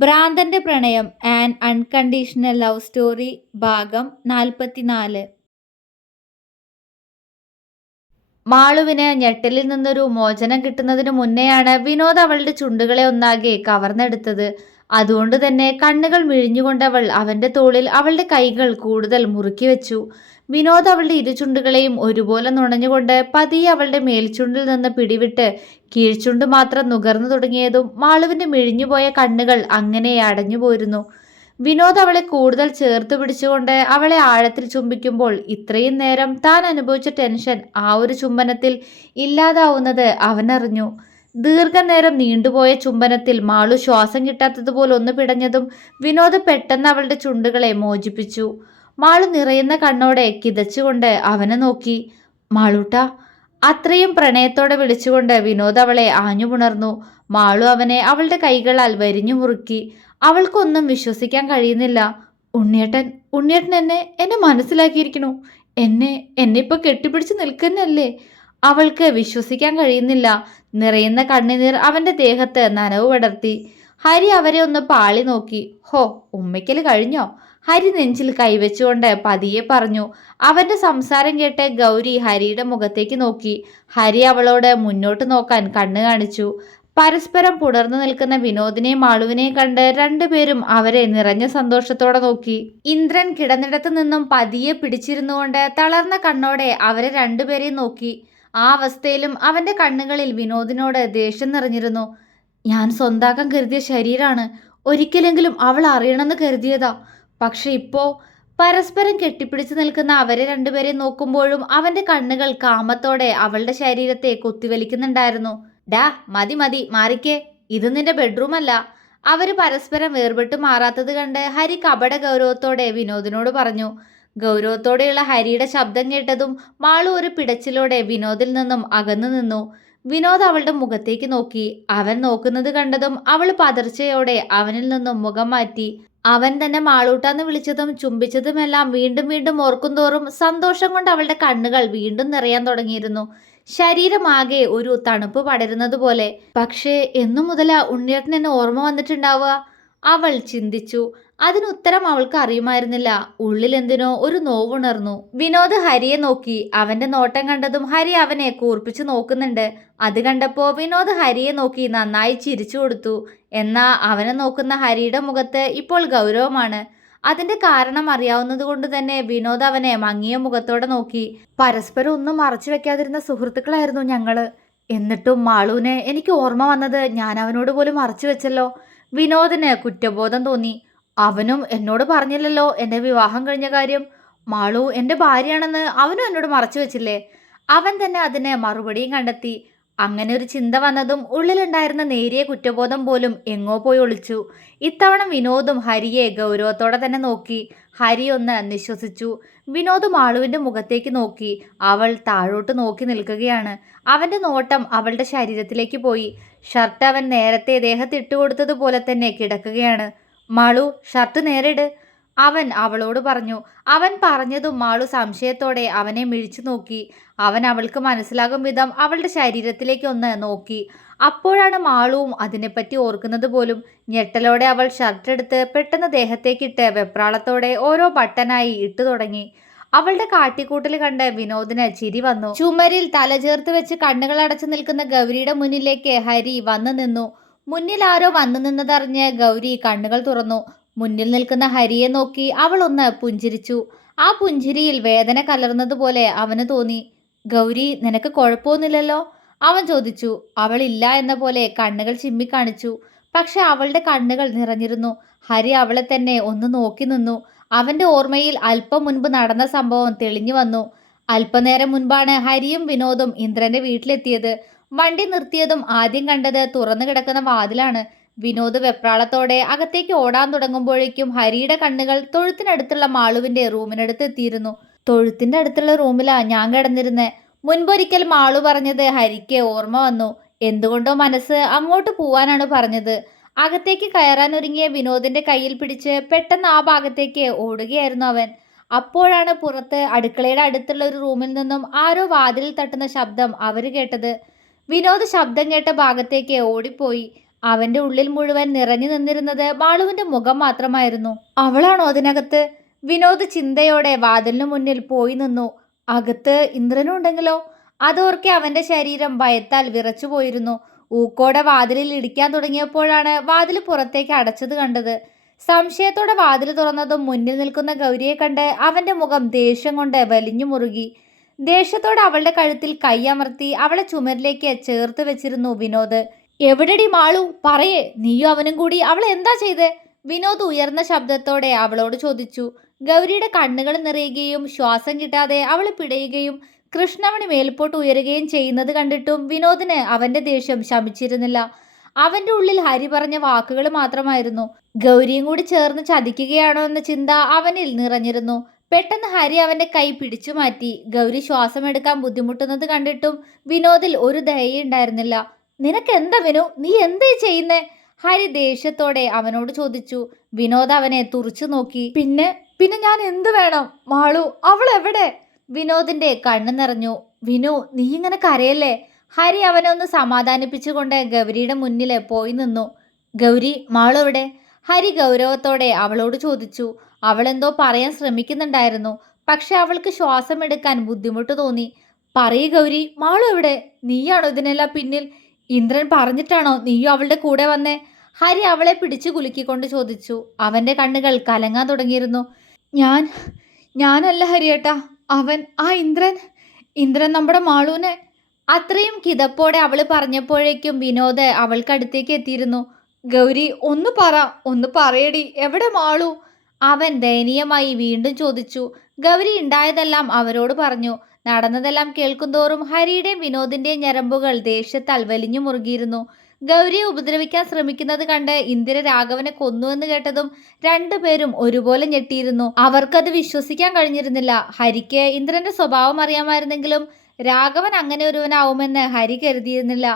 ഭ്രാന്തന്റെ പ്രണയം an unconditional love story ഭാഗം 44. മാളുവിന് ഞെട്ടലിൽ നിന്നൊരു മോചനം കിട്ടുന്നതിനു മുന്നെയാണ് വിനോദ് അവളുടെ ചുണ്ടുകളെ ഒന്നാകെ കവർന്നെടുത്തത്. അതുകൊണ്ട് തന്നെ കണ്ണുകൾ മിഴിഞ്ഞുകൊണ്ടവൾ അവന്റെ തോളിൽ അവളുടെ കൈകൾ കൂടുതൽ മുറുക്കി വെച്ചു. വിനോദ് അവളുടെ ഇരുചുണ്ടുകളെയും ഒരുപോലെ നുണഞ്ഞുകൊണ്ട് പതിയെ അവളുടെ മേൽചുണ്ടിൽ നിന്ന് പിടിവിട്ട് കീഴ്ചുണ്ട് മാത്രം നുകർന്നു തുടങ്ങിയതും മാളുവിന്റെ മിഴിഞ്ഞുപോയ കണ്ണുകൾ അങ്ങനെ അടഞ്ഞു പോയിരുന്നു. വിനോദ് അവളെ കൂടുതൽ ചേർത്ത് പിടിച്ചുകൊണ്ട് അവളെ ആഴത്തിൽ ചുംബിക്കുമ്പോൾ ഇത്രയും നേരം താൻ അനുഭവിച്ച ടെൻഷൻ ആ ഒരു ചുംബനത്തിൽ ഇല്ലാതാവുന്നത് അവനറിഞ്ഞു. ദീർഘനേരം നീണ്ടുപോയ ചുംബനത്തിൽ മാളു ശ്വാസം കിട്ടാത്തതുപോലെ ഒന്ന് പിടഞ്ഞതും വിനോദ് പെട്ടെന്ന് അവളുടെ ചുണ്ടുകളെ മോചിപ്പിച്ചു. മാളു നിറയുന്ന കണ്ണോടെ കിതച്ചുകൊണ്ട് അവനെ നോക്കി. മാളൂട്ട, അത്രയും പ്രണയത്തോടെ വിളിച്ചുകൊണ്ട് വിനോദ് അവളെ ആഞ്ഞുപുണർന്നു. മാളു അവനെ അവളുടെ കൈകളാൽ വരിഞ്ഞു മുറുക്കി. അവൾക്കൊന്നും വിശ്വസിക്കാൻ കഴിയുന്നില്ല. ഉണ്ണിയേട്ടൻ ഉണ്ണിയേട്ടൻ എന്നെ മനസ്സിലാക്കിയിരിക്കണു. എന്നെ ഇപ്പൊ കെട്ടിപ്പിടിച്ച് നിൽക്കുന്നല്ലേ? അവൾക്ക് വിശ്വസിക്കാൻ കഴിയുന്നില്ല. നിറയുന്ന കണ്ണുനീർ അവന്റെ ദേഹത്ത് നനവ് പടർത്തി. ഹരി അവരെ ഒന്ന് പാളി നോക്കി. ഹോ, ഉമ്മയ്ക്കൽ കഴിഞ്ഞോ? ഹരി നെഞ്ചിൽ കൈവച്ചുകൊണ്ട് പതിയെ പറഞ്ഞു. അവന്റെ സംസാരം കേട്ട് ഗൗരി ഹരിയുടെ മുഖത്തേക്ക് നോക്കി. ഹരി അവളോട് മുന്നോട്ട് നോക്കാൻ കണ്ണു കാണിച്ചു. പരസ്പരം പുണർന്നു നിൽക്കുന്ന വിനോദിനെയും മാളുവിനെയും കണ്ട് രണ്ടുപേരും അവരെ നിറഞ്ഞ സന്തോഷത്തോടെ നോക്കി. ഇന്ദ്രൻ കിടന്നിടത്തു നിന്നും പതിയെ പിടിച്ചിരുന്നുകൊണ്ട് തളർന്ന കണ്ണോടെ അവരെ രണ്ടുപേരെയും നോക്കി. ആ അവസ്ഥയിലും അവന്റെ കണ്ണുകളിൽ വിനോദിനോട് ദേഷ്യം നിറഞ്ഞിരുന്നു. ഞാൻ സ്വന്താക്കാൻ കരുതിയ ശരീരാണ്. ഒരിക്കലെങ്കിലും അവൾ അറിയണമെന്ന് കരുതിയതാ. പക്ഷെ ഇപ്പോ പരസ്പരം കെട്ടിപ്പിടിച്ചു നിൽക്കുന്ന അവരെ രണ്ടുപേരെയും നോക്കുമ്പോഴും അവന്റെ കണ്ണുകൾ കാമത്തോടെ അവളുടെ ശരീരത്തെ കുത്തിവലിക്കുന്നുണ്ടായിരുന്നു. ഡാ, മതി മതി, മാറിക്കേ. ഇത് നിന്റെ ബെഡ്റൂം അല്ല. അവര് പരസ്പരം വേർപെട്ട് മാറാത്തത് കണ്ട് ഹരി കപട ഗൗരവത്തോടെ വിനോദിനോട് പറഞ്ഞു. ഗൗരവത്തോടെയുള്ള ഹരിയുടെ ശബ്ദം കേട്ടതും മാളു ഒരു പിടച്ചിലോടെ വിനോദിൽ നിന്നും അകന്നു നിന്നു. വിനോദ് അവളുടെ മുഖത്തേക്ക് നോക്കി. അവൻ നോക്കുന്നത് കണ്ടതും അവൾ പതർച്ചയോടെ അവനിൽ നിന്നും മുഖം മാറ്റി. അവൻ തന്നെ മാളൂട്ടാന്ന് വിളിച്ചതും ചുംബിച്ചതുമെല്ലാം വീണ്ടും വീണ്ടും ഓർക്കും തോറും സന്തോഷം കൊണ്ട് അവളുടെ കണ്ണുകൾ വീണ്ടും നിറയാൻ തുടങ്ങിയിരുന്നു. ശരീരമാകെ ഒരു തണുപ്പ് പടരുന്നത് പോലെ. പക്ഷേ എന്നു മുതലാ ഉണ്ണിയേട്ടൻ എന്നെ ഓർമ്മ വന്നിട്ടുണ്ടാവുക? അവൾ ചിന്തിച്ചു. അതിനുത്തരം അവൾക്ക് അറിയുമായിരുന്നില്ല. ഉള്ളിൽ എന്തിനോ ഒരു നോവുണർന്നു. വിനോദ് ഹരിയെ നോക്കി. അവന്റെ നോട്ടം കണ്ടതും ഹരി അവനെ കൂർപ്പിച്ചു നോക്കുന്നുണ്ട്. അത് കണ്ടപ്പോ വിനോദ് ഹരിയെ നോക്കി നന്നായി ചിരിച്ചു കൊടുത്തു. എന്നാ അവനെ നോക്കുന്ന ഹരിയുടെ മുഖത്ത് ഇപ്പോൾ ഗൗരവമാണ്. അതിന്റെ കാരണം അറിയാവുന്നത് കൊണ്ട് തന്നെ വിനോദ് അവനെ മങ്ങിയ മുഖത്തോടെ നോക്കി. പരസ്പരം ഒന്നും മറച്ചു വെക്കാതിരുന്ന സുഹൃത്തുക്കളായിരുന്നു ഞങ്ങള്. എന്നിട്ടും മാളുവിനെ എനിക്ക് ഓർമ്മ വന്നത് ഞാൻ അവനോട് പോലും മറച്ചു വെച്ചല്ലോ. വിനോദിന് കുറ്റബോധം തോന്നി. അവനും എന്നോട് പറഞ്ഞില്ലല്ലോ എന്റെ വിവാഹം കഴിഞ്ഞ കാര്യം. മാളു എന്റെ ഭാര്യയാണെന്ന് അവനും എന്നോട് മറച്ചു വെച്ചില്ലേ? അവൻ തന്നെ അതിന് മറുപടിയും കണ്ടെത്തി. അങ്ങനെ ഒരു ചിന്ത വന്നതും ഉള്ളിലുണ്ടായിരുന്ന നേരിയ കുറ്റബോധം പോലും എങ്ങോ പോയി ഒളിച്ചു. ഇത്തവണ വിനോദും ഹരിയെ ഗൗരവത്തോടെ തന്നെ നോക്കി. ഹരി ഒന്ന് നിശ്വസിച്ചു. വിനോദ് മാളുവിന്റെ മുഖത്തേക്ക് നോക്കി. അവൾ താഴോട്ട് നോക്കി നിൽക്കുകയാണ്. അവന്റെ നോട്ടം അവളുടെ ശരീരത്തിലേക്ക് പോയി. ഷർട്ട് അവൻ നേരത്തെ ദേഹത്ത് ഇട്ടുകൊടുത്തതുപോലെ തന്നെ കിടക്കുകയാണ്. മാളു, ഷർട്ട് നേരിട്, അവൻ അവളോട് പറഞ്ഞു. അവൻ പറഞ്ഞതും മാളു സംശയത്തോടെ അവനെ മിഴിച്ചു നോക്കി. അവൻ അവൾക്ക് മനസ്സിലാകും വിധം അവളുടെ ശരീരത്തിലേക്ക് ഒന്ന് നോക്കി. അപ്പോഴാണ് മാളുവും അതിനെപ്പറ്റി ഓർക്കുന്നത് പോലും. ഞെട്ടലോടെ അവൾ ഷർട്ട് എടുത്ത് പെട്ടെന്ന് ദേഹത്തേക്കിട്ട് വെപ്രാളത്തോടെ ഓരോ ബട്ടനായി ഇട്ടു തുടങ്ങി. അവളുടെ കാട്ടിക്കൂട്ടൽ കണ്ട് വിനോദിന് ചിരി വന്നു. ചുമരിൽ തലചേർത്ത് വെച്ച് കണ്ണുകൾ അടച്ചു നിൽക്കുന്ന ഗൗരിയുടെ മുന്നിലേക്ക് ഹരി വന്നു നിന്നു. മുന്നിൽ ആരോ വന്നു നിന്നതറിഞ്ഞ് ഗൗരി കണ്ണുകൾ തുറന്നു. മുന്നിൽ നിൽക്കുന്ന ഹരിയെ നോക്കി അവൾ ഒന്ന് പുഞ്ചിരിച്ചു. ആ പുഞ്ചിരിയിൽ വേദന കലർന്നതുപോലെ അവന് തോന്നി. ഗൗരി, നിനക്ക് കുഴപ്പമൊന്നുമില്ലല്ലോ? അവൻ ചോദിച്ചു. അവൾ ഇല്ല എന്ന പോലെ കണ്ണുകൾ ചിമ്മിക്കാണിച്ചു. പക്ഷെ അവളുടെ കണ്ണുകൾ നിറഞ്ഞിരുന്നു. ഹരി അവളെ തന്നെ ഒന്ന് നോക്കി നിന്നു. അവന്റെ ഓർമ്മയിൽ അല്പം മുൻപ് നടന്ന സംഭവം തെളിഞ്ഞു വന്നു. അല്പനേരം മുൻപാണ് ഹരിയും വിനോദും ഇന്ദ്രന്റെ വീട്ടിലെത്തിയത്. വണ്ടി നിർത്തിയതും ആദ്യം കണ്ടത് തുറന്നു കിടക്കുന്ന വാതിലാണ്. വിനോദ് വെപ്രാളത്തോടെ അകത്തേക്ക് ഓടാൻ തുടങ്ങുമ്പോഴേക്കും ഹരിയുടെ കണ്ണുകൾ തൊഴുത്തിനടുത്തുള്ള മാളുവിന്റെ റൂമിനടുത്ത് എത്തിയിരുന്നു. തൊഴുത്തിന്റെ അടുത്തുള്ള റൂമിലാ ഞാൻ കിടന്നിരുന്നേ. മുൻപൊരിക്കൽ മാളു പറഞ്ഞത് ഹരിക്ക് ഓർമ്മ വന്നു. എന്തുകൊണ്ടോ മനസ്സ് അങ്ങോട്ട് പോവാനാണ് പറഞ്ഞത്. അകത്തേക്ക് കയറാൻ ഒരുങ്ങിയ വിനോദിന്റെ കയ്യിൽ പിടിച്ച് പെട്ടെന്ന് ആ ഭാഗത്തേക്ക് ഓടുകയായിരുന്നു അവൻ. അപ്പോഴാണ് പുറത്ത് അടുക്കളയുടെ അടുത്തുള്ള ഒരു റൂമിൽ നിന്നും ആരോ വാതിലിൽ തട്ടുന്ന ശബ്ദം അവര് കേട്ടത്. വിനോദ് ശബ്ദം കേട്ട ഭാഗത്തേക്ക് ഓടിപ്പോയി. അവന്റെ ഉള്ളിൽ മുഴുവൻ നിറഞ്ഞു നിന്നിരുന്നത് മാളുവിന്റെ മുഖം മാത്രമായിരുന്നു. അവളാണോ അതിനകത്ത്? വിനോദ് ചിന്തയോടെ വാതിലിനു മുന്നിൽ പോയി നിന്നു. അകത്ത് ഇന്ദ്രനും ഉണ്ടെങ്കിലോ? അതോർക്കെ അവന്റെ ശരീരം ഭയത്താൽ വിറച്ചുപോയിരുന്നു. ഊക്കോടെ വാതിലിൽ ഇടിക്കാൻ തുടങ്ങിയപ്പോഴാണ് വാതിൽ പുറത്തേക്ക് അടച്ചത് കണ്ടത്. സംശയത്തോടെ വാതിൽ തുറന്നതും മുന്നിൽ നിൽക്കുന്ന ഗൗരിയെ കണ്ട് അവന്റെ മുഖം ദേഷ്യം കൊണ്ട് വലിഞ്ഞു മുറുകി. ദേഷ്യത്തോടെ അവളുടെ കഴുത്തിൽ കൈയമർത്തി അവളെ ചുമരിലേക്ക് ചേർത്ത് വെച്ചിരുന്നു വിനോദ്. എവിടെടി മാളു, പറയേ, നീയും അവനും കൂടി അവളെ എന്താ ചെയ്തേ? വിനോദ് ഉയർന്ന ശബ്ദത്തോടെ അവളോട് ചോദിച്ചു. ഗൗരിയുടെ കണ്ണുകൾ നിറയുകയും ശ്വാസം കിട്ടാതെ അവൾ പിടയുകയും കൃഷ്ണമണി മേൽപോട്ട് ഉയരുകയും ചെയ്യുന്നത് കണ്ടിട്ടും വിനോദിന് അവന്റെ ദേഷ്യം ശമിച്ചിരുന്നില്ല. അവന്റെ ഉള്ളിൽ ഹരി പറഞ്ഞ വാക്കുകൾ മാത്രമായിരുന്നു. ഗൗരിയും കൂടി ചേർന്ന് ചതിക്കുകയാണോ എന്ന ചിന്ത അവനിൽ നിറഞ്ഞിരുന്നു. പെട്ടെന്ന് ഹരി അവന്റെ കൈ പിടിച്ചു മാറ്റി. ഗൗരി ശ്വാസം എടുക്കാൻ ബുദ്ധിമുട്ടുന്നത് കണ്ടിട്ടും വിനോദിൽ ഒരു ദയയുണ്ടായിരുന്നില്ല. നിനക്ക് എന്താ വിനു, നീ എന്തേ ചെയ്യുന്നേ? ഹരി ദേഷ്യത്തോടെ അവനോട് ചോദിച്ചു. വിനോദ് അവനെ തുറച്ചു നോക്കി. പിന്നെ പിന്നെ ഞാൻ എന്ത് വേണം മാളു, അവൾ എവിടെ? വിനോദിന്റെ കണ്ണു നിറഞ്ഞു. വിനു, നീ ഇങ്ങനെ കരയല്ലേ? ഹരി അവനെ ഒന്ന് സമാധാനിപ്പിച്ചുകൊണ്ട് ഗൗരിയുടെ മുന്നിൽ പോയി നിന്നു. ഗൗരി, മാളു എവിടെ? ഹരി ഗൗരവത്തോടെ അവളോട് ചോദിച്ചു. അവളെന്തോ പറയാൻ ശ്രമിക്കുന്നുണ്ടായിരുന്നു. പക്ഷെ അവൾക്ക് ശ്വാസം എടുക്കാൻ ബുദ്ധിമുട്ട് തോന്നി. പറയ് ഗൗരി, മാളു എവിടെ? നീയാണോ ഇതിനെല്ലാം പിന്നിൽ? ഇന്ദ്രൻ പറഞ്ഞിട്ടാണോ നീയും അവളുടെ കൂടെ വന്നേ? ഹരി അവളെ പിടിച്ചു കുലുക്കിക്കൊണ്ട് ചോദിച്ചു. അവന്റെ കണ്ണുകൾ കലങ്ങാൻ തുടങ്ങിയിരുന്നു. ഞാനല്ല ഹരിയേട്ടാ, അവൻ, ആ ഇന്ദ്രൻ നമ്മുടെ മാളൂനെ. അത്രയും കിതപ്പോടെ അവൾ പറഞ്ഞപ്പോഴേക്കും വിനോദ് അവൾക്കടുത്തേക്ക് എത്തിയിരുന്നു. ഗൗരി, ഒന്ന് പറയടി, എവിടെ മാളു? അവൻ ദയനീയമായി വീണ്ടും ചോദിച്ചു. ഗൗരി ഉണ്ടായതെല്ലാം അവരോട് പറഞ്ഞു. നടന്നതെല്ലാം കേൾക്കുന്തോറും ഹരിയുടെയും വിനോദിന്റെയും ഞരമ്പുകൾ ദേഷ്യത്താൽ വലിഞ്ഞു മുറുകിയിരുന്നു. ഗൗരിയെ ഉപദ്രവിക്കാൻ ശ്രമിക്കുന്നത് കണ്ട് ഇന്ദിര രാഘവനെ കൊന്നുവെന്ന് കേട്ടതും രണ്ടുപേരും ഒരുപോലെ ഞെട്ടിയിരുന്നു. അവർക്കത് വിശ്വസിക്കാൻ കഴിഞ്ഞിരുന്നില്ല. ഹരിക്ക് ഇന്ദ്രന്റെ സ്വഭാവം അറിയാമായിരുന്നെങ്കിലും രാഘവൻ അങ്ങനെ ഒരുവനാവുമെന്ന് ഹരി കരുതിയിരുന്നില്ല.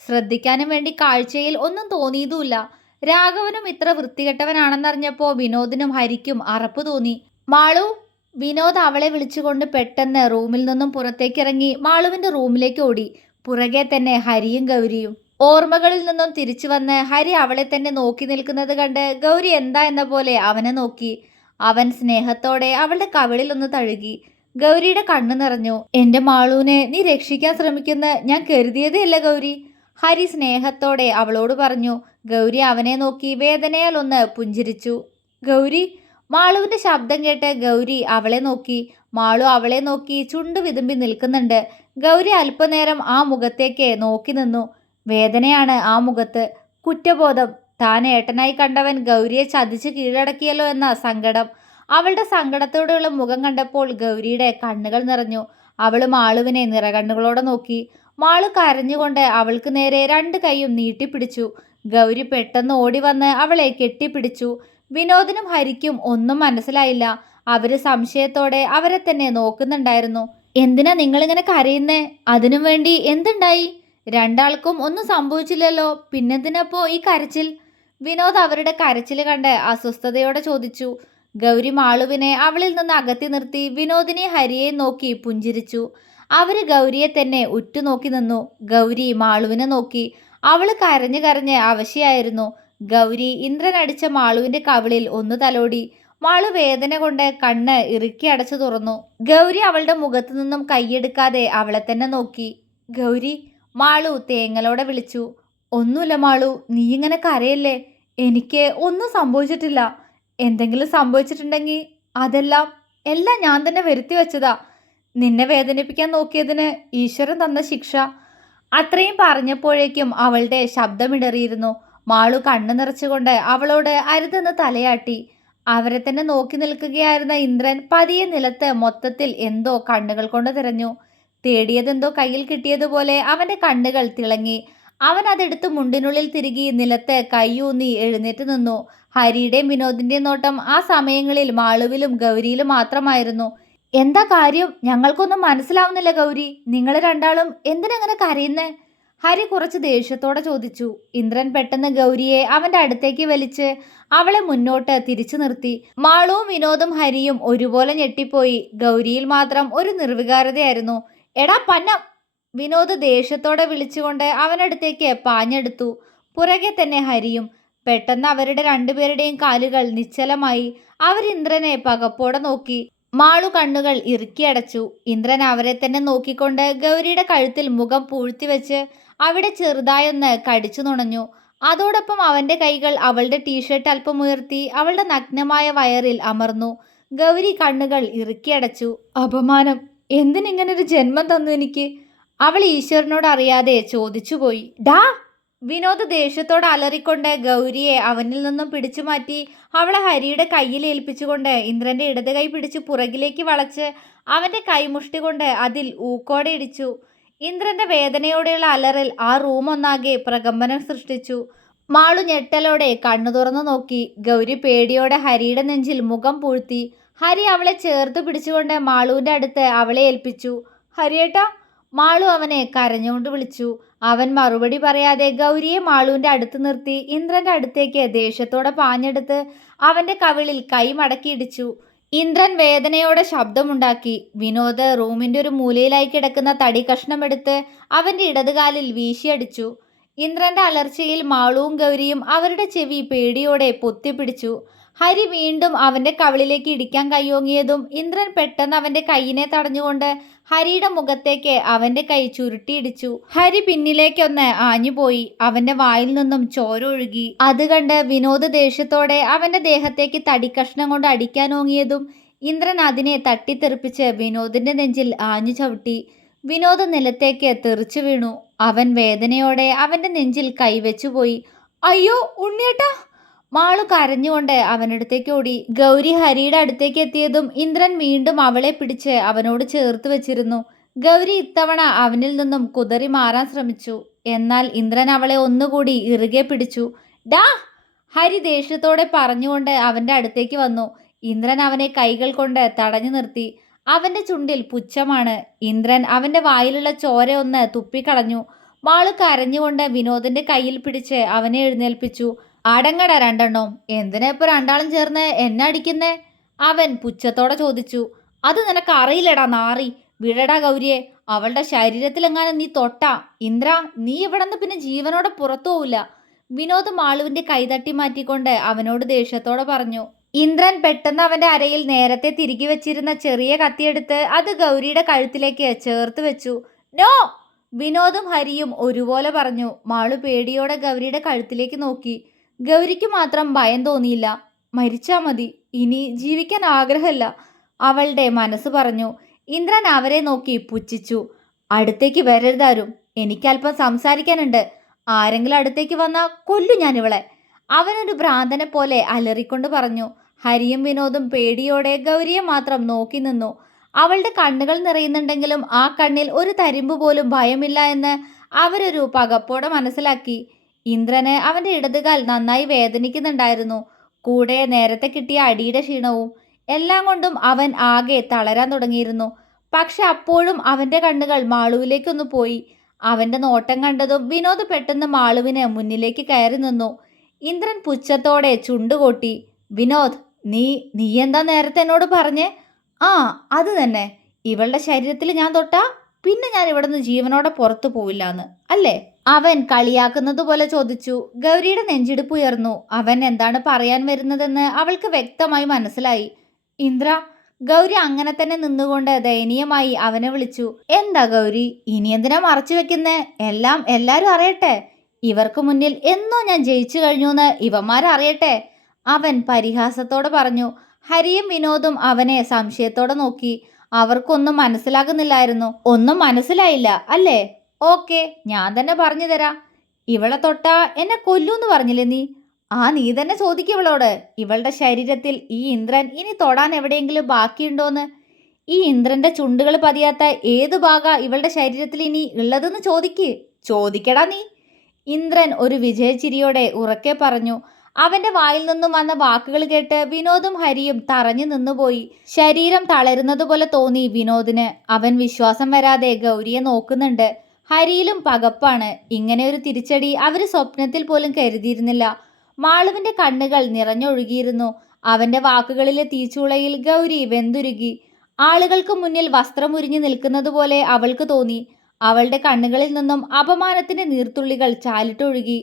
ശ്രദ്ധിക്കാനും വേണ്ടി കാഴ്ചയിൽ ഒന്നും തോന്നിയതുമില്ല. രാഘവനും ഇത്ര വൃത്തികെട്ടവനാണെന്നറിഞ്ഞപ്പോൾ വിനോദിനും ഹരിക്കും അറപ്പ് തോന്നി. മാളു, വിനോദ് അവളെ വിളിച്ചുകൊണ്ട് പെട്ടെന്ന് റൂമിൽ നിന്നും പുറത്തേക്കിറങ്ങി മാളുവിന്റെ റൂമിലേക്ക് ഓടി. പുറകെ തന്നെ ഹരിയും ഗൗരിയും. ഓർമ്മകളിൽ നിന്നും തിരിച്ചു വന്ന് ഹരി അവളെ തന്നെ നോക്കി നിൽക്കുന്നത് കണ്ട് ഗൗരി എന്താ എന്ന പോലെ അവനെ നോക്കി. അവൻ സ്നേഹത്തോടെ അവളുടെ കവിളിൽ ഒന്ന് തഴുകി. ഗൗരിയുടെ കണ്ണു നിറഞ്ഞു. എന്റെ മാളൂനെ നീ രക്ഷിക്കാൻ ശ്രമിക്കുന്ന ഞാൻ കരുതിയതേയല്ല ഗൗരി, ഹരി സ്നേഹത്തോടെ അവളോട് പറഞ്ഞു. ഗൗരി അവനെ നോക്കി വേദനയാൽ ഒന്ന് പുഞ്ചിരിച്ചു. ഗൗരി, മാളുവിന്റെ ശബ്ദം കേട്ട് ഗൗരി അവളെ നോക്കി. മാളു അവളെ നോക്കി ചുണ്ടു വിതുമ്പി നിൽക്കുന്നുണ്ട്. ഗൗരി അല്പനേരം ആ മുഖത്തേക്ക് നോക്കി നിന്നു. വേദനയാണ് ആ മുഖത്ത്, കുറ്റബോധം. താൻ ഏട്ടനായി കണ്ടവൻ ഗൗരിയെ ചതിച്ച് കീഴടക്കിയല്ലോ എന്ന സങ്കടം. അവളുടെ സങ്കടത്തോടെയുള്ള മുഖം കണ്ടപ്പോൾ ഗൗരിയുടെ കണ്ണുകൾ നിറഞ്ഞു. അവൾ മാളുവിനെ നിറകണ്ണുകളോടെ നോക്കി. മാളു കരഞ്ഞുകൊണ്ട് അവൾക്ക് നേരെ രണ്ട് കൈയും നീട്ടിപ്പിടിച്ചു. ഗൗരി പെട്ടെന്ന് ഓടി വന്ന് അവളെ കെട്ടിപ്പിടിച്ചു. വിനോദിനും ഹരിക്കും ഒന്നും മനസ്സിലായില്ല. അവര് സംശയത്തോടെ അവരെ തന്നെ നോക്കുന്നുണ്ടായിരുന്നു. എന്തിനാ നിങ്ങളിങ്ങനെ കരയുന്നേ? അതിനും വേണ്ടി എന്തുണ്ടായി? രണ്ടാൾക്കും ഒന്നും സംഭവിച്ചില്ലല്ലോ, പിന്നെന്തിനപ്പോ ഈ കരച്ചിൽ? വിനോദ് അവരുടെ കരച്ചിൽ കണ്ട് അസ്വസ്ഥതയോടെ ചോദിച്ചു. ഗൗരി മാളുവിനെ അവളിൽ നിന്ന് അകറ്റി നിർത്തി വിനോദിനെ ഹരിയെ നോക്കി പുഞ്ചിരിച്ചു. അവര് ഗൗരിയെ തന്നെ ഉറ്റുനോക്കി നിന്നു. ഗൗരി മാളുവിനെ നോക്കി. അവള് കരഞ്ഞു കരഞ്ഞ് അവശയായിരുന്നു. ഗൗരി ഇന്ദ്രൻ അടിച്ച മാളുവിന്റെ കവിളിൽ ഒന്ന് തലോടി. മാളു വേദന കൊണ്ട് കണ്ണ് ഇറുക്കി അടച്ചു തുറന്നു. ഗൗരി അവളുടെ മുഖത്തു നിന്നും കൈയെടുക്കാതെ അവളെ തന്നെ നോക്കി. ഗൗരി, മാളു തേങ്ങലോടെ വിളിച്ചു. ഒന്നുമില്ല മാളു, നീ ഇങ്ങനെ കരയല്ലേ. എനിക്ക് ഒന്നും സംഭവിച്ചിട്ടില്ല. എന്തെങ്കിലും സംഭവിച്ചിട്ടുണ്ടെങ്കിൽ എല്ലാം ഞാൻ തന്നെ വരുത്തി വെച്ചതാ. നിന്നെ വേദനിപ്പിക്കാൻ നോക്കിയതിന് ഈശ്വരൻ തന്ന ശിക്ഷ. അത്രയും പറഞ്ഞപ്പോഴേക്കും അവളുടെ ശബ്ദമിടറിയിരുന്നു. മാളു കണ്ണു നിറച്ചുകൊണ്ട് അവളോട് അരുതെന്ന് തലയാട്ടി. അവരെ തന്നെ നോക്കി നിൽക്കുകയായിരുന്ന ഇന്ദ്രൻ പതിയെ നിലത്ത് മൊത്തത്തിൽ എന്തോ കണ്ണുകൾ കൊണ്ട് തിരഞ്ഞു. തേടിയതെന്തോ കയ്യിൽ കിട്ടിയതുപോലെ അവന്റെ കണ്ണുകൾ തിളങ്ങി. അവൻ അതെടുത്ത് മുണ്ടിനുള്ളിൽ തിരുകി നിലത്ത് കൈയൂന്നി എഴുന്നേറ്റ് നിന്നു. ഹരിയുടെയും വിനോദിന്റെയും നോട്ടം ആ സമയങ്ങളിൽ മാളുവിലും ഗൗരിയിലും മാത്രമായിരുന്നു. എന്താ കാര്യം? ഞങ്ങൾക്കൊന്നും മനസ്സിലാവുന്നില്ല ഗൗരി. നിങ്ങൾ രണ്ടാളും എന്തിനങ്ങനെ കരയുന്നേ? ഹരി കുറച്ച് ദേഷ്യത്തോടെ ചോദിച്ചു. ഇന്ദ്രൻ പെട്ടെന്ന് ഗൗരിയെ അവന്റെ അടുത്തേക്ക് വലിച്ച് അവളെ മുന്നോട്ട് തിരിച്ചു നിർത്തി. മാളുവും വിനോദും ഹരിയും ഒരുപോലെ ഞെട്ടിപ്പോയി. ഗൗരിയിൽ മാത്രം ഒരു നിർവികാരതയായിരുന്നു. എടാ പന്നം! വിനോദ് ദേഷ്യത്തോടെ വിളിച്ചുകൊണ്ട് അവനടുത്തേക്ക് പാഞ്ഞെടുത്തു. പുറകെ തന്നെ ഹരിയും. പെട്ടെന്ന് അവരുടെ രണ്ടുപേരുടെയും കാലുകൾ നിശ്ചലമായി. അവർ ഇന്ദ്രനെ പകപ്പോടെ നോക്കി. മാളു കണ്ണുകൾ ഇറുക്കിയടച്ചു. ഇന്ദ്രൻ അവരെ തന്നെ നോക്കിക്കൊണ്ട് ഗൗരിയുടെ കഴുത്തിൽ മുഖം പൂഴ്ത്തിവെച്ച് അവിടെ ചെറുതായൊന്ന് കടിച്ചു നുണഞ്ഞു. അതോടൊപ്പം അവന്റെ കൈകൾ അവളുടെ ടീഷർട്ട് അല്പം ഉയർത്തി അവളുടെ നഗ്നമായ വയറിൽ അമർന്നു. ഗൗരി കണ്ണുകൾ ഇറുക്കിയടച്ചു. അപമാനം! എന്തിനിങ്ങനൊരു ജന്മം തന്നു എനിക്ക്? അവൾ ഈശ്വരനോട് അറിയാതെ ചോദിച്ചുപോയി. ഡാ! വിനോദ് ദേഷ്യത്തോട് അലറിക്കൊണ്ട് ഗൗരിയെ അവനിൽ നിന്നും പിടിച്ചു മാറ്റി അവളെ ഹരിയുടെ കയ്യിൽ ഏൽപ്പിച്ചുകൊണ്ട് ഇന്ദ്രന്റെ ഇടത് കൈ പിടിച്ച് പുറകിലേക്ക് വളച്ച് അവന്റെ കൈമുഷ്ടി കൊണ്ട് അതിൽ ഊക്കോടെ ഇടിച്ചു. ഇന്ദ്രന്റെ വേദനയോടെയുള്ള അലറൽ ആ റൂം ഒന്നാകെ പ്രകമ്പനം സൃഷ്ടിച്ചു. മാളു ഞെട്ടലോടെ കണ്ണു തുറന്നു നോക്കി. ഗൗരി പേടിയോടെ ഹരിയുടെ നെഞ്ചിൽ മുഖം പൂഴ്ത്തി. ഹരി അവളെ ചേർത്ത് പിടിച്ചുകൊണ്ട് മാളുവിന്റെ അടുത്ത് അവളെ ഏൽപ്പിച്ചു. ഹരിയേട്ടാ! മാളു അവനെ കരഞ്ഞുകൊണ്ട് വിളിച്ചു. അവൻ മറുപടി പറയാതെ ഗൗരിയെ മാളുവിന്റെ അടുത്ത് നിർത്തി ഇന്ദ്രന്റെ അടുത്തേക്ക് ദേഷ്യത്തോടെ പാഞ്ഞെടുത്ത് അവന്റെ കവിളിൽ കൈ മടക്കിയിടിച്ചു. ഇന്ദ്രൻ വേദനയോടെ ശബ്ദമുണ്ടാക്കി. വിനോദ് റൂമിന്റെ ഒരു മൂലയിലായി കിടക്കുന്ന തടി കഷ്ണമെടുത്ത് അവന്റെ ഇടതുകാലിൽ വീശിയടിച്ചു. ഇന്ദ്രന്റെ അലർച്ചയിൽ മാളുവും ഗൗരിയും അവരുടെ ചെവി പേടിയോടെ പൊത്തിപ്പിടിച്ചു. ഹരി വീണ്ടും അവന്റെ കവിളിലേക്ക് ഇടിക്കാൻ കൈയോങ്ങിയതും ഇന്ദ്രൻ പെട്ടെന്ന് അവന്റെ കൈയിനെ തടഞ്ഞുകൊണ്ട് ഹരിയുടെ മുഖത്തേക്ക് അവന്റെ കൈ ചുരുട്ടിയിടിച്ചു. ഹരി പിന്നിലേക്കൊന്ന് ആഞ്ഞുപോയി. അവന്റെ വായിൽ നിന്നും ചോര ഒഴുകി. അത് കണ്ട് വിനോദ് ദേഷ്യത്തോടെ അവന്റെ ദേഹത്തേക്ക് തടിക്കഷ്ണം കൊണ്ട് അടിക്കാനോങ്ങിയതും ഇന്ദ്രൻ അതിനെ തട്ടിത്തെറിപ്പിച്ച് വിനോദിന്റെ നെഞ്ചിൽ ആഞ്ഞു ചവിട്ടി. വിനോദ് നിലത്തേക്ക് തെറിച്ചു വീണു. അവൻ വേദനയോടെ അവന്റെ നെഞ്ചിൽ കൈവച്ചുപോയി. അയ്യോ ഉണ്ണിയേട്ടാ! മാളു കരഞ്ഞുകൊണ്ട് അവനടുത്തേക്ക് ഓടി. ഗൗരി ഹരിയുടെ അടുത്തേക്ക് എത്തിയതും ഇന്ദ്രൻ വീണ്ടും അവളെ പിടിച്ച് അവനോട് ചേർത്ത് വെച്ചിരുന്നു. ഗൗരി ഇത്തവണ അവനിൽ നിന്നും കുതറി മാറാൻ ശ്രമിച്ചു. എന്നാൽ ഇന്ദ്രൻ അവളെ ഒന്നുകൂടി ഇറുകെ പിടിച്ചു. ഡാ! ഹരി ദേഷ്യത്തോടെ പറഞ്ഞുകൊണ്ട് അവന്റെ അടുത്തേക്ക് വന്നു. ഇന്ദ്രൻ അവനെ കൈകൾ കൊണ്ട് തടഞ്ഞു നിർത്തി. അവന്റെ ചുണ്ടിൽ പുച്ഛമാണ്. ഇന്ദ്രൻ അവന്റെ വായിലുള്ള ചോര ഒന്ന് തുപ്പിക്കളഞ്ഞു. മാളു കരഞ്ഞുകൊണ്ട് വിനോദിന്റെ കയ്യിൽ പിടിച്ച് അവനെ എഴുന്നേൽപ്പിച്ചു. അടങ്ങട രണ്ടെണ്ണവും! എന്തിനാ ഇപ്പൊ രണ്ടാളും ചേർന്ന് എന്നെ അടിക്കുന്നേ? അവൻ പുച്ഛത്തോടെ ചോദിച്ചു. അത് നിനക്ക് അറിയില്ലടാ നാറി! വിടടാ ഗൗരിയെ! അവളുടെ ശരീരത്തിലെങ്ങാനും നീ തൊട്ടാ ഇന്ദ്ര, നീ ഇവിടെ നിന്ന് പിന്നെ ജീവനോടെ പുറത്തു പോവില്ല. വിനോദ് മാളുവിന്റെ കൈതട്ടി മാറ്റിക്കൊണ്ട് അവനോട് ദേഷ്യത്തോടെ പറഞ്ഞു. ഇന്ദ്രൻ പെട്ടെന്ന് അവന്റെ അരയിൽ നേരത്തെ തിരികെ വെച്ചിരുന്ന ചെറിയ കത്തിയെടുത്ത് അത് ഗൗരിയുടെ കഴുത്തിലേക്ക് ചേർത്ത് വെച്ചു. നോ! വിനോദും ഹരിയും ഒരുപോലെ പറഞ്ഞു. മാളു പേടിയോടെ ഗൗരിയുടെ കഴുത്തിലേക്ക് നോക്കി. ഗൗരിക്ക് മാത്രം ഭയം തോന്നിയില്ല. മരിച്ചാ മതി, ഇനി ജീവിക്കാൻ ആഗ്രഹമില്ല, അവളുടെ മനസ്സ് പറഞ്ഞു. ഇന്ദ്രൻ അവരെ നോക്കി പുച്ഛിച്ചു. അടുത്തേക്ക് വരരുതാരും, എനിക്കല്പം സംസാരിക്കാനുണ്ട്. ആരെങ്കിലും അടുത്തേക്ക് വന്നാൽ കൊല്ലു ഞാൻ ഇവളെ. അവനൊരു ഭ്രാന്തനെ പോലെ അലറിക്കൊണ്ട് പറഞ്ഞു. ഹരിയും വിനോദും പേടിയോടെ ഗൗരിയെ മാത്രം നോക്കി നിന്നു. അവളുടെ കണ്ണുകൾ നിറയുന്നുണ്ടെങ്കിലും ആ കണ്ണിൽ ഒരു തരിമ്പ് പോലും ഭയമില്ല എന്ന് അവരൊരു പകപ്പോടെ മനസ്സിലാക്കി. ഇന്ദ്രന് അവന്റെ ഇടതുകാൽ നന്നായി വേദനിക്കുന്നുണ്ടായിരുന്നു. കൂടെ നേരത്തെ കിട്ടിയ അടിയുടെ ക്ഷീണവും എല്ലാം കൊണ്ടും അവൻ ആകെ തളരാൻ തുടങ്ങിയിരുന്നു. പക്ഷെ അപ്പോഴും അവന്റെ കണ്ണുകൾ മാളുവിലേക്കൊന്നു പോയി. അവന്റെ നോട്ടം കണ്ടതും വിനോദ് പെട്ടെന്ന് മാളുവിന് മുന്നിലേക്ക് കയറി നിന്നു. ഇന്ദ്രൻ പുച്ഛത്തോടെ ചുണ്ടുകൊട്ടി. വിനോദ്, നീ എന്താ നേരത്തെ എന്നോട് പറഞ്ഞേ? ആ, അത് തന്നെ. ഇവളുടെ ശരീരത്തിൽ ഞാൻ തൊട്ടാ പിന്നെ ഞാൻ ഇവിടുന്ന് ജീവനോടെ പുറത്തു പോവില്ലാന്ന് അല്ലേ? അവൻ കളിയാക്കുന്നത് പോലെ ചോദിച്ചു. ഗൗരിയുടെ നെഞ്ചിടിപ്പ് ഉയർന്നു. അവൻ എന്താണ് പറയാൻ വരുന്നതെന്ന് അവൾക്ക് വ്യക്തമായി മനസ്സിലായി. ഇന്ദ്ര! ഗൗരി അങ്ങനെ തന്നെ നിന്നുകൊണ്ട് ദയനീയമായി അവനെ വിളിച്ചു. എന്താ ഗൗരി, ഇനി എന്തിനാ മറച്ചു വെക്കുന്നേ? എല്ലാരും അറിയട്ടെ. ഇവർക്ക് മുന്നിൽ എന്നോ ഞാൻ ജയിച്ചു കഴിഞ്ഞൂന്ന് ഇവന്മാരറിയട്ടെ, അവൻ പരിഹാസത്തോടെ പറഞ്ഞു. ഹരിയും വിനോദും അവനെ സംശയത്തോടെ നോക്കി. അവർക്കൊന്നും മനസ്സിലാകുന്നില്ലായിരുന്നു. ഒന്നും മനസ്സിലായില്ല അല്ലേ? ഓക്കെ, ഞാൻ തന്നെ പറഞ്ഞു തരാം. ഇവളെ തൊട്ടാ എന്നെ കൊല്ലൂന്ന് പറഞ്ഞില്ലേ നീ? നീ തന്നെ ചോദിക്കും ഇവളോട്. ഇവളുടെ ശരീരത്തിൽ ഈ ഇന്ദ്രൻ ഇനി തൊടാൻ എവിടെയെങ്കിലും ബാക്കിയുണ്ടോന്ന്. ഈ ഇന്ദ്രന്റെ ചുണ്ടുകൾ പതിയാത്ത ഏതു ഭാഗാ ഇവളുടെ ശരീരത്തിൽ ഇനി ഉള്ളതെന്ന് ചോദിക്കടാ നീ. ഇന്ദ്രൻ ഒരു വിജയചിരിയോടെ ഉറക്കെ പറഞ്ഞു. അവന്റെ വായിൽ നിന്നും വന്ന വാക്കുകൾ കേട്ട് വിനോദും ഹരിയും തറഞ്ഞു നിന്നുപോയി. ശരീരം തളരുന്നത് പോലെ തോന്നി വിനോദിന്. അവൻ വിശ്വാസം വരാതെ ഗൗരിയെ നോക്കുന്നുണ്ട്. ഹരിയിലും പകപ്പാണ്. ഇങ്ങനെ ഒരു തിരിച്ചടി അവര് സ്വപ്നത്തിൽ പോലും കരുതിയിരുന്നില്ല. മാളുവിന്റെ കണ്ണുകൾ നിറഞ്ഞൊഴുകിയിരുന്നു. അവന്റെ വാക്കുകളിലെ തീച്ചൂളയിൽ ഗൗരി വെന്തുരുകി. ആളുകൾക്ക് മുന്നിൽ വസ്ത്രം ഉരിഞ്ഞു നിൽക്കുന്നത് പോലെ അവൾക്ക് തോന്നി. അവളുടെ കണ്ണുകളിൽ നിന്നും അപമാനത്തിന്റെ നീർത്തുള്ളികൾ ചാലിട്ടൊഴുകി.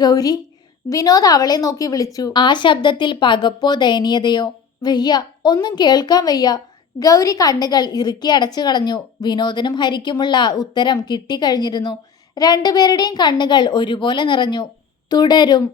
ഗൗരി, വിനോദ് അവളെ നോക്കി വിളിച്ചു. ആ ശബ്ദത്തിൽ പകപ്പോ ദയനീയതയോ. വയ്യ, ഒന്നും കേൾക്കാൻ വയ്യ. ഗൗരി കണ്ണുകൾ ഇറുക്കി അടച്ചു കളഞ്ഞു. വിനോദിനും ഹരിക്കുമുള്ള ഉത്തരം കിട്ടിക്കഴിഞ്ഞിരുന്നു. രണ്ടുപേരുടെയും കണ്ണുകൾ ഒരുപോലെ നിറഞ്ഞു. തുടരും.